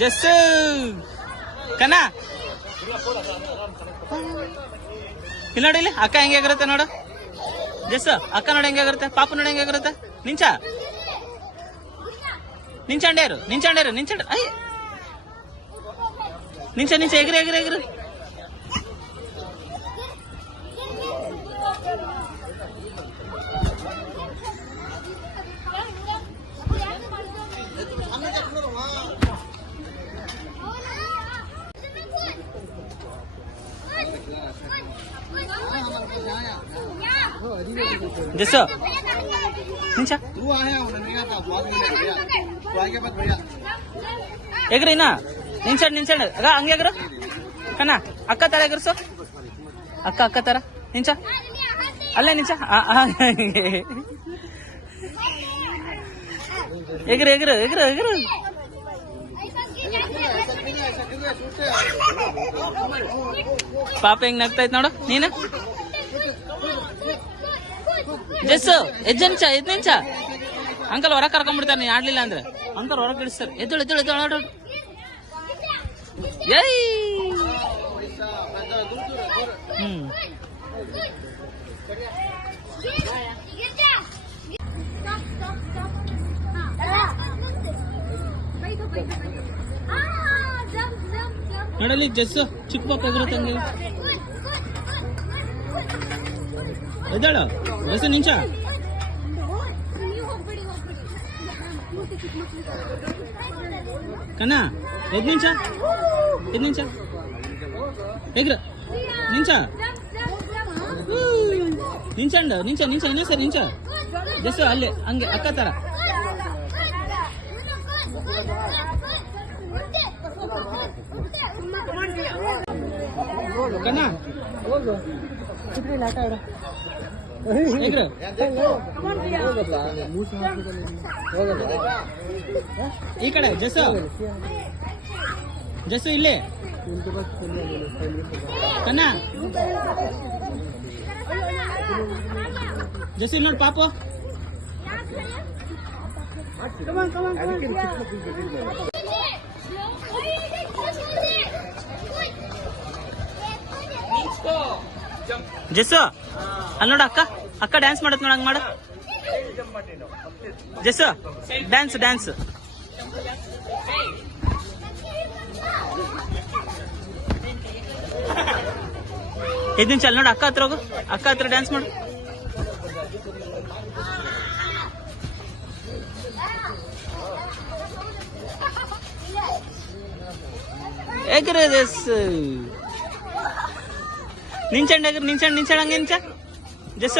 ಜಸ್ ಕನ ಇಲ್ಲಿ ನೋಡಿ, ಇಲ್ಲಿ ಅಕ್ಕ ಹೆಂಗಾಗಿರುತ್ತೆ ನೋಡು. ಜಸ್ ಅಕ್ಕ ನೋಡಿ ಹೆಂಗಾಗಿರುತ್ತೆ, ಪಾಪ ನೋಡಿ ಹೆಂಗಾಗಿರುತ್ತೆ. ನಿಂಚಂಡೇರು ಅಯ್ಯ ನಿಂಚ ಎಗ್ರಿ ಎಗ್ರಿ ಎಗ್ರಿ. जसो निंचा एग्रीना निंचंड अग हंगे एग्र कना अक्क ತರ ಎಗರ್ಸು ಅಕ್ಕ ತರ ನಿಂಚ ಅಲ್ಲೇ ನಿಂಚ ಎಗ್ರ ಎಗ್ರ ಎಗ್ರ ಎಗ್ರ ಪಾಪ ಹೆಂಗ್ ನಗ್ತಾ ಇತ್ತು ನೋಡು ನೀನು. ಜಸ್ ಎದ್ ನಿಂಚ ಅಂಕಲ್ ಹೊರಗೆ ಕರ್ಕೊಂಡ್ಬಿಡ್ತಾರೆ ನೀನ್ ಆಡ್ಲಿಲ್ಲ ಅಂದ್ರೆ. ಅಂಕಲ್ ಹೊರಗೆ ಇಳಿಸ್ತಾರೆ. ಎದ್ದಳು ಏಯ್ ನೋಡಲಿ ಜಸ್ ಚಿಕ್ಕ ಪಾಪ ಎಗರುತ್ತಂಗೆ. ಎದ್ದಾಳು ಜಸ್ ನಿಂಚ ಕನ್ನ ಎದ್ ನಿಂಚ ಎಗ್ರ ನಿಂಚ ನಿಂಚ ಇನ್ನೂ ಸರ್ ನಿಂಚ ಜಸ್ ಅಲ್ಲೇ ಹಂಗೆ ಅಕ್ಕ ತರ. ಕನ್ನ ಆಟ ಆಡ ಈ ಕಡೆ ಜಸ್ಸು ಇಲ್ಲೇ ಕನ್ನ ಜಸ್ಸು ಇಲ್ಲಿ ನೋಡಿ ಪಾಪು. ಜಸ್ಸು ಅಲ್ಲಿ ನೋಡ ಅಕ್ಕ ಡ್ಯಾನ್ಸ್ ಮಾಡತ್ ನೋಡ ಹಂಗ ಮಾಡ. ಜಸ್ಸು ಡ್ಯಾನ್ಸ್ ಐದ್ ನಿಮಿಷ ಅಲ್ಲಿ ನೋಡ ಅಕ್ಕ ಹತ್ರ ಹೋಗು, ಅಕ್ಕ ಹತ್ರ ಡ್ಯಾನ್ಸ್ ಮಾಡು. ಎಗ್ರ ಜಸ್ ನಿಂಚಂಡ್ ಹಂಗೆ ನಿಂಚ ಜಸ್